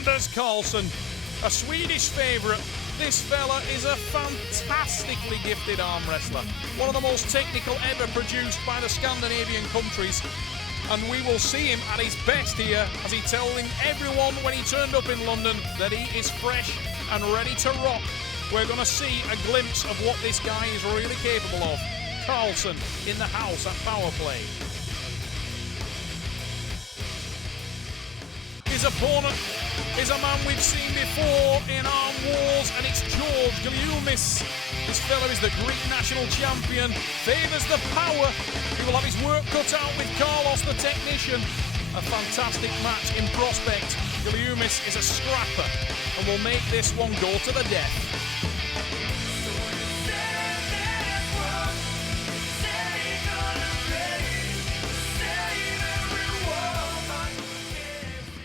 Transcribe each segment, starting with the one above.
Anders Karlsson, a Swedish favourite. This fella is a fantastically gifted arm wrestler, one of the most technical ever produced by the Scandinavian countries. And we will see him at his best here as he telling everyone when he turned up in London that he is fresh and ready to rock. We're going to see a glimpse of what this guy is really capable of. Karlsson in the house at Powerplay. His opponent is a man we've seen before in Arm Wars, and it's George Goulioumis. This fella is the Greek national champion, favours the power. He will have his work cut out with Carlos the technician. A fantastic match in prospect. Goulioumis is a scrapper and will make this one go to the death.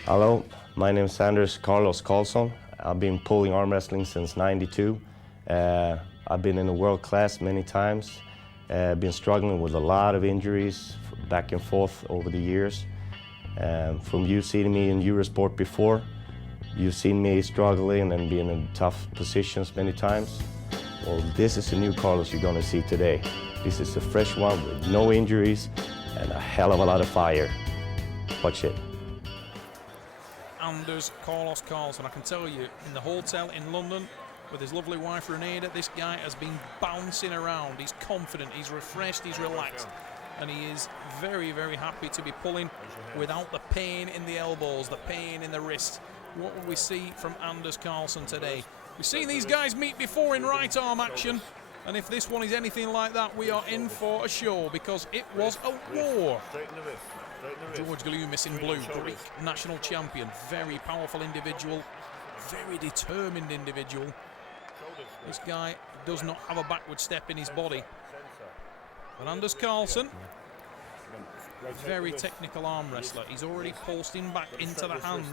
Hello, my name is Carlos Karlsson. I've been pulling arm wrestling since '92. I've been in the world class many times. Been struggling with a lot of injuries back and forth over the years. From you seeing me in Eurosport before, you've seen me struggling and being in tough positions many times. Well, this is a new Carlos you're gonna see today. This is a fresh one with no injuries and a hell of a lot of fire. Watch it. Anders Carlos Karlsson, I can tell you, in the hotel in London with his lovely wife Renata, this guy has been bouncing around. He's confident, he's refreshed, he's relaxed, and he is very, very happy to be pulling without the pain in the elbows, the pain in the wrist. What will we see from Anders Karlsson today? We've seen these guys meet before in right arm action, and if this one is anything like that, we are in for a show, because it was a war. George Goulioumis in blue, Greek national champion, very powerful individual, very determined individual. This guy does not have a backward step in his body. But Anders Karlsson, very technical arm wrestler. He's already pulsed him back into the hand,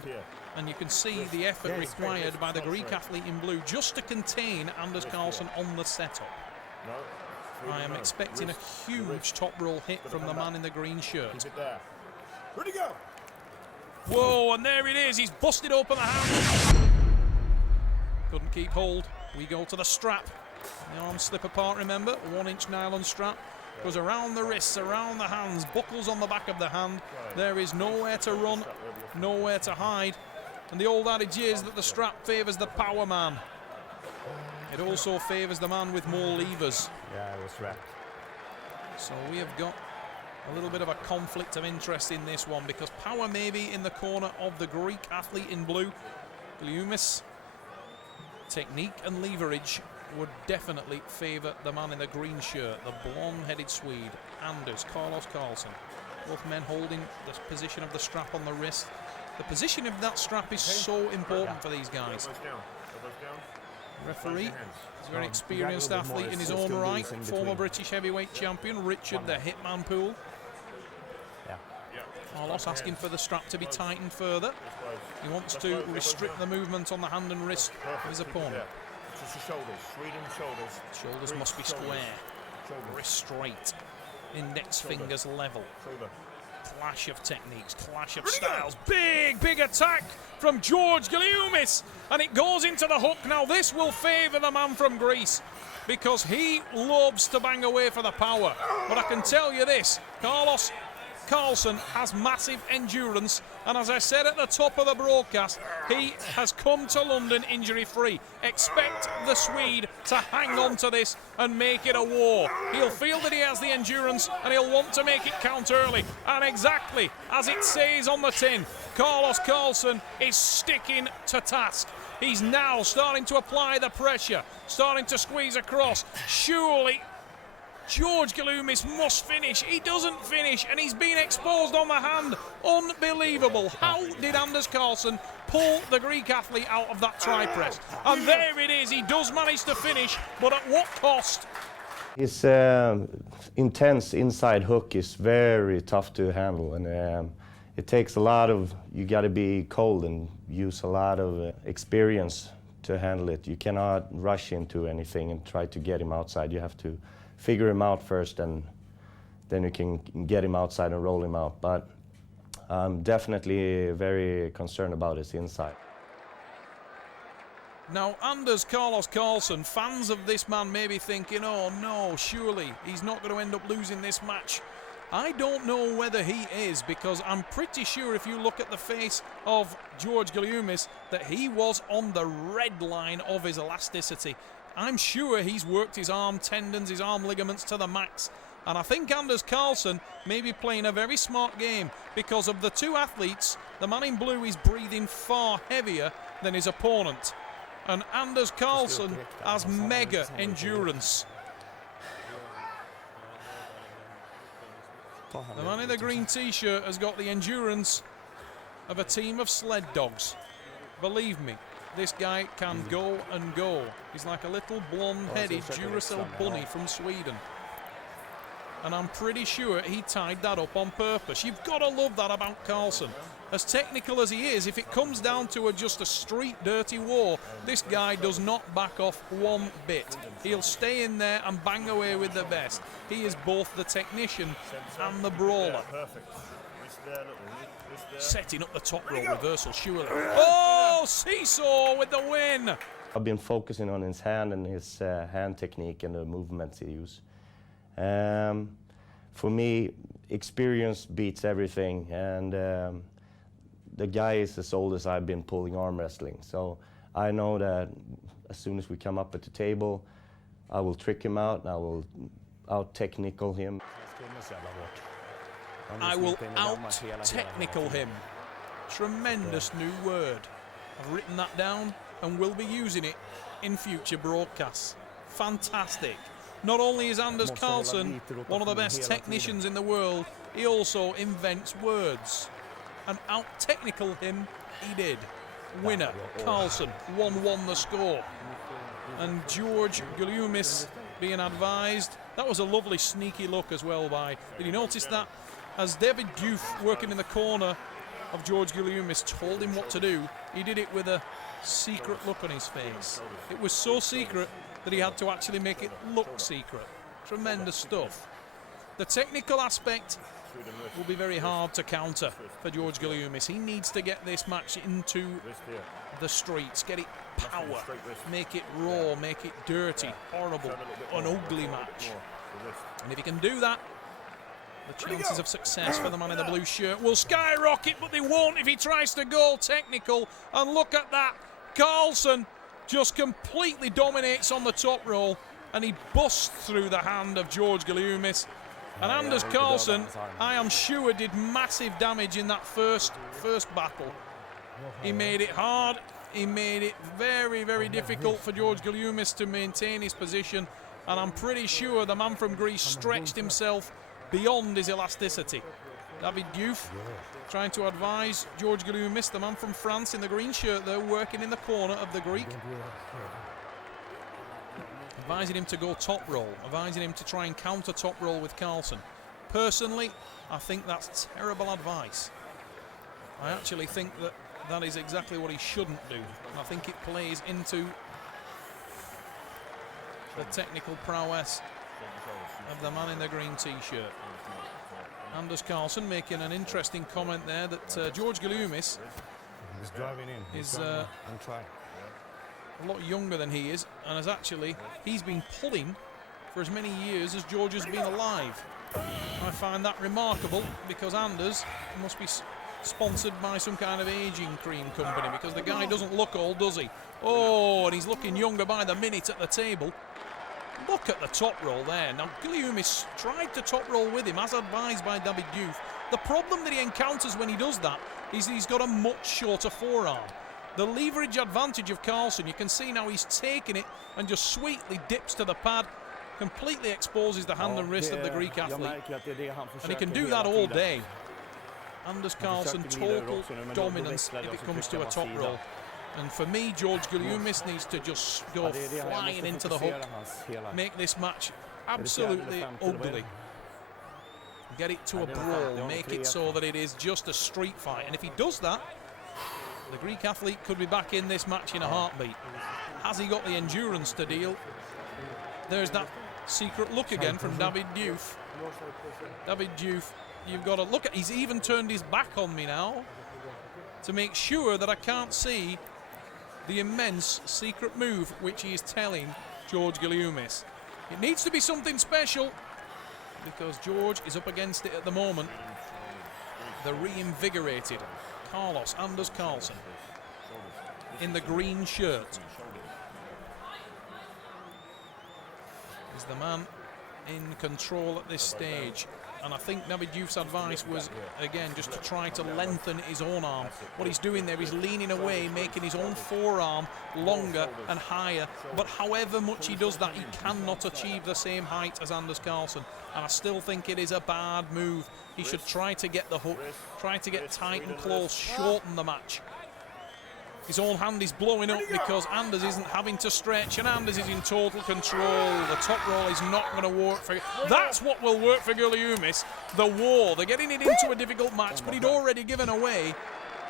and you can see the effort required by the Greek athlete in blue just to contain Anders Karlsson on the setup. I am expecting a huge top roll hit from the man in the green shirt. Ready to go. Whoa, and there it is. He's busted open the hand. Couldn't keep hold. We go to the strap. The arms slip apart, remember. 1-inch nylon strap. Goes around the wrists, around the hands, buckles on the back of the hand. There is nowhere to run, nowhere to hide. And the old adage is that the strap favours the power man. It also favours the man with more levers. Yeah, it was wrapped. So we have got a little bit of a conflict of interest in this one, because power may be in the corner of the Greek athlete in blue. Goulioumis, technique and leverage would definitely favour the man in the green shirt, the blonde-headed Swede, Anders Carlos Karlsson. Both men holding the position of the strap on the wrist. The position of that strap is so important for these guys. Referee is a very experienced athlete in his own right, former British heavyweight champion Richard the Hitman Poole. Carlos asking for the strap to be tightened further. He wants to restrict the movement on the hand and wrist of his opponent. Just the shoulders, reading the shoulders. Shoulders must be square, wrist straight, index fingers level. Clash of techniques, clash of styles. Big attack from George Goulioumis, and it goes into the hook. Now this will favour the man from Greece, because he loves to bang away for the power. But I can tell you this, Carlos Karlsson has massive endurance, and as I said at the top of the broadcast, he has come to London injury-free. Expect the Swede to hang on to this and make it a war. He'll feel that he has the endurance, and he'll want to make it count early. And exactly as it says on the tin, Carlos Karlsson is sticking to task. He's now starting to apply the pressure, starting to squeeze across. Surely George Goulioumis must finish. He doesn't finish, and he's been exposed on the hand. Unbelievable. How did Anders Karlsson pull the Greek athlete out of that tri-press? And there it is. He does manage to finish, but at what cost? His intense inside hook is very tough to handle, and it takes a lot of, you got to be cold and use a lot of experience to handle it. You cannot rush into anything and try to get him outside. You have to figure him out first, and then you can get him outside and roll him out. But I'm definitely very concerned about his inside. Now, Anders Karlsson, fans of this man may be thinking, oh no, surely he's not going to end up losing this match. I don't know whether he is, because I'm pretty sure if you look at the face of George Goulioumis that he was on the red line of his elasticity. I'm sure he's worked his arm tendons, his arm ligaments to the max. And I think Anders Karlsson may be playing a very smart game, because of the two athletes, the man in blue is breathing far heavier than his opponent. And Anders Karlsson has mega endurance. The man in the green t-shirt has got the endurance of a team of sled dogs. Believe me, this guy can go and go. He's like a little blonde-headed Duracell bunny from Sweden. And I'm pretty sure he tied that up on purpose. You've got to love that about Karlsson. As technical as he is, if it comes down to just a street dirty war, this guy does not back off one bit. He'll stay in there and bang away with the best. He is both the technician and the brawler. Setting up the top roll reversal, surely. Oh, Seesaw with the win! I've been focusing on his hand and his hand technique and the movements he uses. For me, experience beats everything, and the guy is as old as I've been pulling arm wrestling. So I know that as soon as we come up at the table, I will trick him out, and I will out-technical him. I will out-technical him. Tremendous new word. I've written that down and will be using it in future broadcasts. Fantastic. Not only is Anders Karlsson one of the best technicians in the world, he also invents words. And out-technical him, he did. Winner, Karlsson, 1-1 the score. And George Goulioumis being advised. That was a lovely sneaky look as well by, did you notice that? As David Diouf, working in the corner of George Goulioumis, told him what to do, he did it with a secret look on his face. It was so secret that he had to actually make it look secret. Tremendous stuff. The technical aspect will be very hard to counter for George Goulioumis. He needs to get this match into the streets, get it power, make it raw, make it dirty, horrible, an ugly match. And if he can do that, the chances of success for the man in the blue shirt will skyrocket, but they won't if he tries to go technical. And look at that, Karlsson just completely dominates on the top roll, and he busts through the hand of George Goulioumis. And Anders Karlsson, I am sure, did massive damage in that first battle. He made it hard. He made it very, very difficult for George Goulioumis to maintain his position. And I'm pretty sure the man from Greece stretched himself beyond his elasticity. David Diouf trying to advise George Goulioumis, the man from France in the green shirt there, working in the corner of the Greek. Advising him to go top roll, advising him to try and counter top roll with Karlsson. Personally, I think that's terrible advice. I actually think that that is exactly what he shouldn't do. And I think it plays into the technical prowess of the man in the green t-shirt. Anders Karlsson making an interesting comment there that George Goulioumis is a lot younger than he is, and has actually, he's been pulling for as many years as George has been alive. I find that remarkable, because Anders must be sponsored by some kind of aging cream company, because the guy doesn't look old, does he? Oh, and he's looking younger by the minute at the table. Look at the top roll there. Now, Goulioumis tried to top roll with him, as advised by David Diouf. The problem that he encounters when he does that is he's got a much shorter forearm. The leverage advantage of Karlsson, you can see now he's taking it and just sweetly dips to the pad, completely exposes the hand and wrist of the Greek athlete. And he can do that all day. Anders Karlsson, total dominance if it comes to a top roll. And for me, George Goulioumis needs to just go flying into the hook, make this match absolutely ugly. Get it to a brawl, make it so that it is just a street fight. And if he does that, the Greek athlete could be back in this match in a heartbeat. Has he got the endurance to deal? There's that secret look again from David Diouf. David Diouf, you've got to look at, he's even turned his back on me now to make sure that I can't see the immense secret move which he is telling George Goulioumis. It needs to be something special because George is up against it at the moment. The reinvigorated Anders Karlsson in the green shirt is the man in control at this stage. And I think Navid Youth's advice was, again, just to try to lengthen his own arm. What he's doing there is leaning away, making his own forearm longer and higher. But however much he does that, he cannot achieve the same height as Anders Karlsson. And I still think it is a bad move. He should try to get the hook, try to get tight and close, shorten the match. His own hand is blowing up because Anders isn't having to stretch, and Anders is in total control. The top roll is not going to work for... That's what will work for Goulioumis, the war. They're getting it into a difficult match, but he'd already given away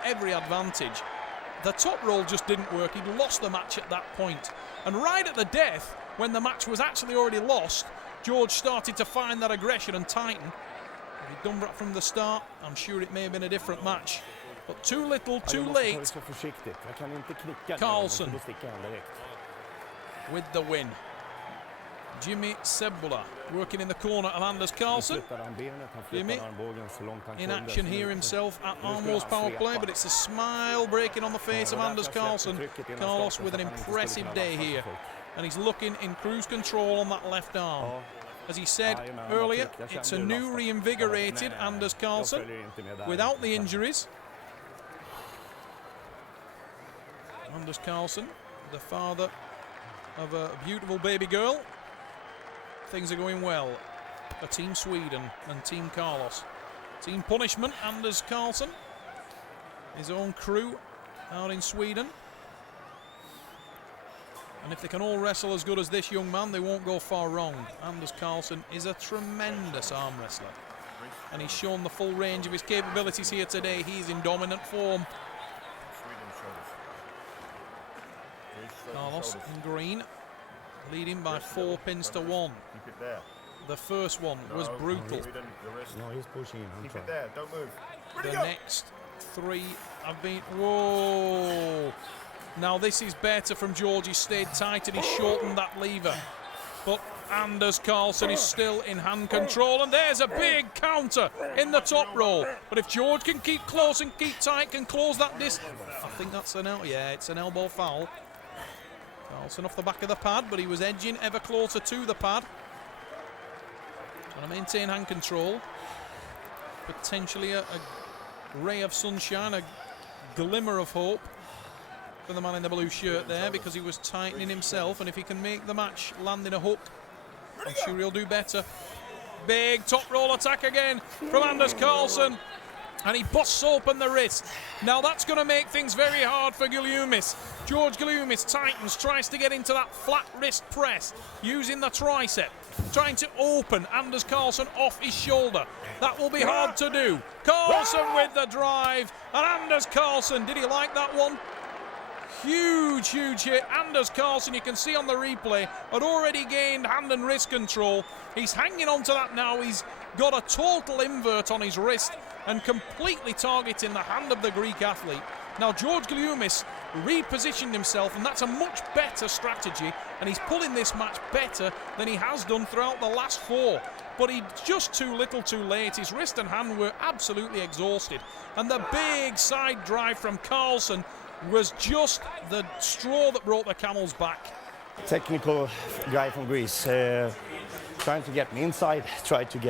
every advantage. The top roll just didn't work. He'd lost the match at that point. And right at the death, when the match was actually already lost, George started to find that aggression and tighten. If he'd done that from the start, I'm sure it may have been a different match. But too little, too late. Karlsson with the win. Jimmy Sebula working in the corner of Anders Karlsson. Jimmy in action here himself at Armwrestling power play, but it's a smile breaking on the face of Anders Karlsson. Carlos with an impressive day here. And he's looking in cruise control on that left arm. As he said earlier, it's a new reinvigorated Anders Karlsson without the injuries. Anders Karlsson, the father of a beautiful baby girl. Things are going well for Team Sweden and Team Carlos. Team Punishment, Anders Karlsson, his own crew out in Sweden. And if they can all wrestle as good as this young man, they won't go far wrong. Anders Karlsson is a tremendous arm wrestler. And he's shown the full range of his capabilities here today. He's in dominant form. Carlos in green, leading by 4 pins to 1. The first one was brutal. No, he's pushing. Keep it there. Don't move. The next 3 have been... Whoa! Now this is better from George. He stayed tight and he shortened that lever. But Anders Karlsson is still in hand control, and there's a big counter in the top roll. But if George can keep close and keep tight, can close that distance... I think that's an elbow. Yeah, it's an elbow foul. Karlsson off the back of the pad, but he was edging ever closer to the pad. Trying to maintain hand control. Potentially a ray of sunshine, a glimmer of hope for the man in the blue shirt there, because he was tightening himself, and if he can make the match landing a hook, I'm sure he'll do better. Big top roll attack again from Anders Karlsson. And he busts open the wrist. Now that's going to make things very hard for Goulioumis. George Goulioumis tightens, tries to get into that flat wrist press, using the tricep, trying to open Anders Karlsson off his shoulder. That will be hard to do. Karlsson with the drive, and Anders Karlsson, did he like that one? Huge, huge hit. Anders Karlsson, you can see on the replay, had already gained hand and wrist control. He's hanging on to that now. He's got a total invert on his wrist and completely targeting the hand of the Greek athlete. Now George Goulioumis repositioned himself, and that's a much better strategy, and he's pulling this match better than he has done throughout the last 4. But he just too little too late. His wrist and hand were absolutely exhausted, and the big side drive from Karlsson was just the straw that broke the camel's back. Technical guy from Greece, trying to get me inside, tried to get